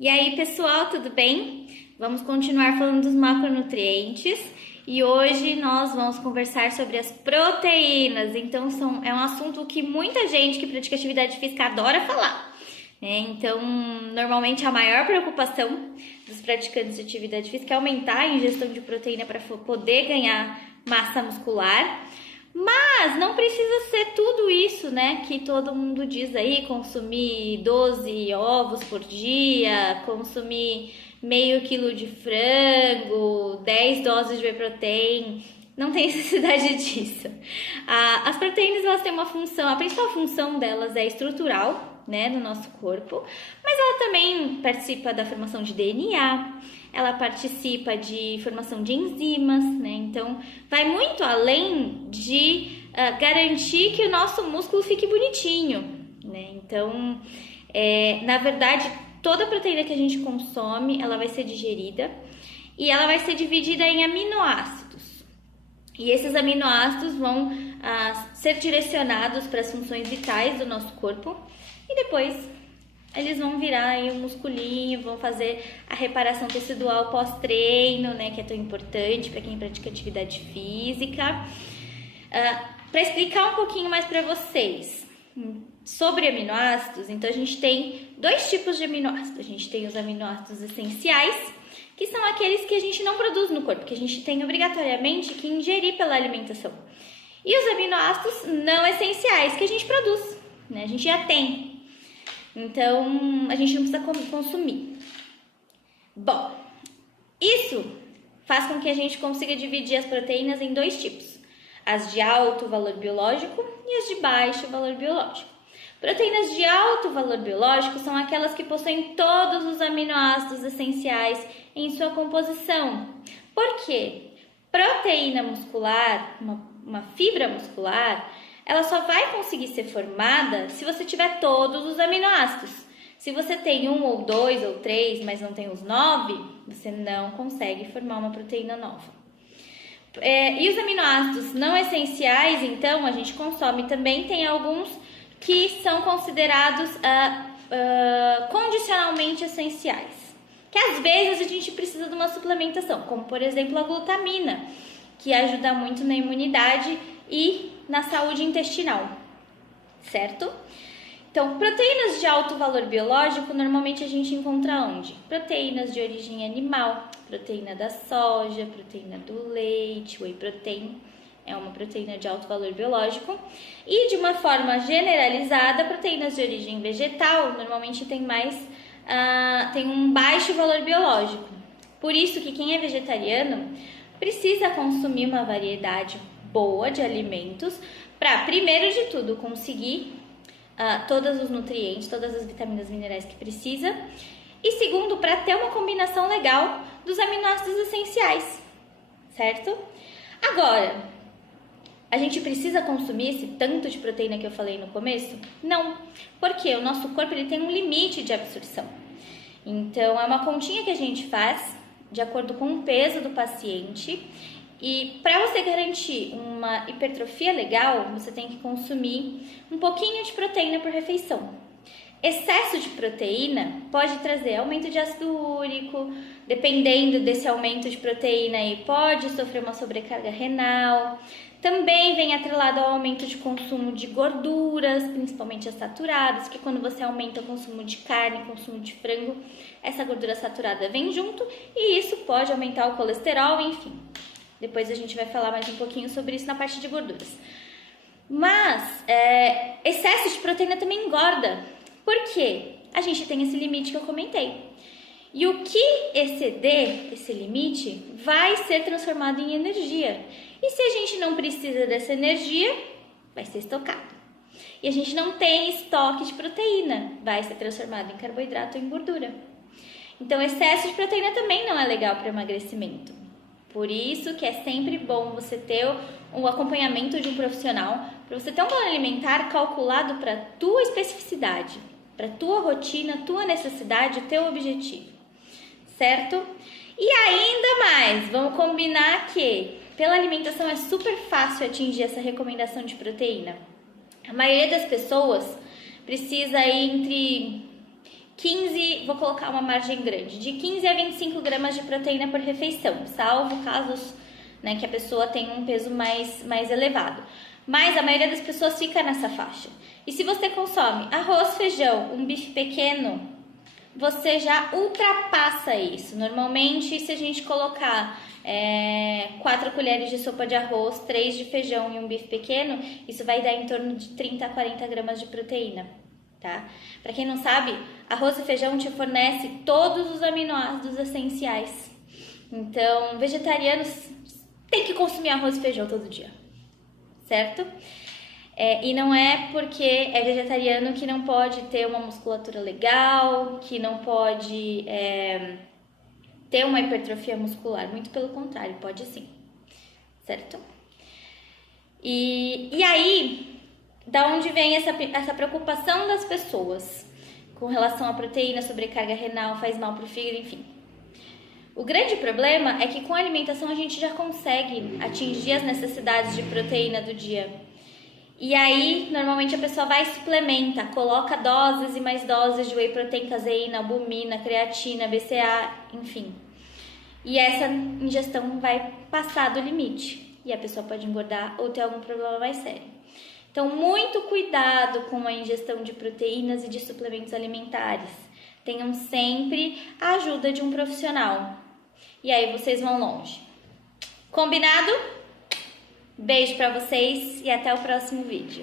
E aí, pessoal, tudo bem? Vamos continuar falando dos macronutrientes e hoje nós vamos conversar sobre as proteínas. Então, é um assunto que muita gente que pratica atividade física adora falar, né? Então, normalmente a maior preocupação dos praticantes de atividade física é aumentar a ingestão de proteína para poder ganhar massa muscular. Mas não precisa ser tudo isso, né, que todo mundo diz aí, consumir 12 ovos por dia, consumir meio quilo de frango, 10 doses de whey protein, não tem necessidade disso. As proteínas, elas têm uma função, a principal função delas é estrutural, né, no nosso corpo, mas ela também participa da formação de DNA, ela participa de formação de enzimas, né? Então, vai muito além de garantir que o nosso músculo fique bonitinho, né? Então, na verdade, toda a proteína que a gente consome, ela vai ser digerida e ela vai ser dividida em aminoácidos. E esses aminoácidos vão ser direcionados para as funções vitais do nosso corpo e depois eles vão virar aí um musculinho, vão fazer a reparação tecidual pós-treino, né, que é tão importante para quem pratica atividade física. Para explicar um pouquinho mais para vocês sobre aminoácidos, então a gente tem dois tipos de aminoácidos. A gente tem os aminoácidos essenciais, que são aqueles que a gente não produz no corpo, que a gente tem obrigatoriamente que ingerir pela alimentação. E os aminoácidos não essenciais, que a gente produz, né, a gente já tem. Então, a gente não precisa consumir. Bom, isso faz com que a gente consiga dividir as proteínas em dois tipos. As de alto valor biológico e as de baixo valor biológico. Proteínas de alto valor biológico são aquelas que possuem todos os aminoácidos essenciais em sua composição. Por quê? Proteína muscular, uma fibra muscular, ela só vai conseguir ser formada se você tiver todos os aminoácidos. Se você tem 1 ou 2 ou 3, mas não tem os 9, você não consegue formar uma proteína nova. E os aminoácidos não essenciais, então, a gente consome também. Tem alguns que são considerados condicionalmente essenciais, que às vezes a gente precisa de uma suplementação, como por exemplo a glutamina, que ajuda muito na imunidade e na saúde intestinal, certo? Então, proteínas de alto valor biológico, normalmente a gente encontra onde? Proteínas de origem animal, proteína da soja, proteína do leite, whey protein, é uma proteína de alto valor biológico. E de uma forma generalizada, proteínas de origem vegetal, normalmente tem um baixo valor biológico. Por isso que quem é vegetariano precisa consumir uma variedade boa de alimentos para, primeiro de tudo, conseguir todos os nutrientes, todas as vitaminas e minerais que precisa, e segundo, para ter uma combinação legal dos aminoácidos essenciais, certo? Agora, a gente precisa consumir esse tanto de proteína que eu falei no começo? Não, porque o nosso corpo ele tem um limite de absorção. Então, é uma continha que a gente faz de acordo com o peso do paciente. E para você garantir uma hipertrofia legal, você tem que consumir um pouquinho de proteína por refeição. Excesso de proteína pode trazer aumento de ácido úrico, dependendo desse aumento de proteína aí, pode sofrer uma sobrecarga renal. Também vem atrelado ao aumento de consumo de gorduras, principalmente as saturadas, que quando você aumenta o consumo de carne, consumo de frango, essa gordura saturada vem junto e isso pode aumentar o colesterol, enfim. Depois a gente vai falar mais um pouquinho sobre isso na parte de gorduras. Mas excesso de proteína também engorda. Por quê? A gente tem esse limite que eu comentei. E o que exceder esse limite vai ser transformado em energia. E se a gente não precisa dessa energia, vai ser estocado. E a gente não tem estoque de proteína, vai ser transformado em carboidrato ou em gordura. Então, excesso de proteína também não é legal para emagrecimento. Por isso que é sempre bom você ter o acompanhamento de um profissional, para você ter um plano alimentar calculado para a tua especificidade, para a tua rotina, tua necessidade, teu objetivo, certo? E ainda mais, vamos combinar que pela alimentação é super fácil atingir essa recomendação de proteína. A maioria das pessoas precisa aí entre 15, vou colocar uma margem grande, de 15 a 25 gramas de proteína por refeição, salvo casos, né, que a pessoa tem um peso mais elevado. Mas a maioria das pessoas fica nessa faixa. E se você consome arroz, feijão, um bife pequeno, você já ultrapassa isso. Normalmente, se a gente colocar 4 colheres de sopa de arroz, 3 de feijão e um bife pequeno, isso vai dar em torno de 30 a 40 gramas de proteína, tá? Para quem não sabe, arroz e feijão te fornece todos os aminoácidos essenciais. Então, vegetarianos têm que consumir arroz e feijão todo dia, certo? E não é porque é vegetariano que não pode ter uma musculatura legal, que não pode ter uma hipertrofia muscular. Muito pelo contrário, pode sim, certo? E aí, da onde vem essa preocupação das pessoas com relação à proteína, sobrecarga renal, faz mal pro fígado, enfim. O grande problema é que com a alimentação a gente já consegue atingir as necessidades de proteína do dia. E aí, normalmente a pessoa vai e suplementa, coloca doses e mais doses de whey protein, caseína, albumina, creatina, BCA, enfim. E essa ingestão vai passar do limite e a pessoa pode engordar ou ter algum problema mais sério. Então, muito cuidado com a ingestão de proteínas e de suplementos alimentares. Tenham sempre a ajuda de um profissional. E aí vocês vão longe. Combinado? Beijo pra vocês e até o próximo vídeo.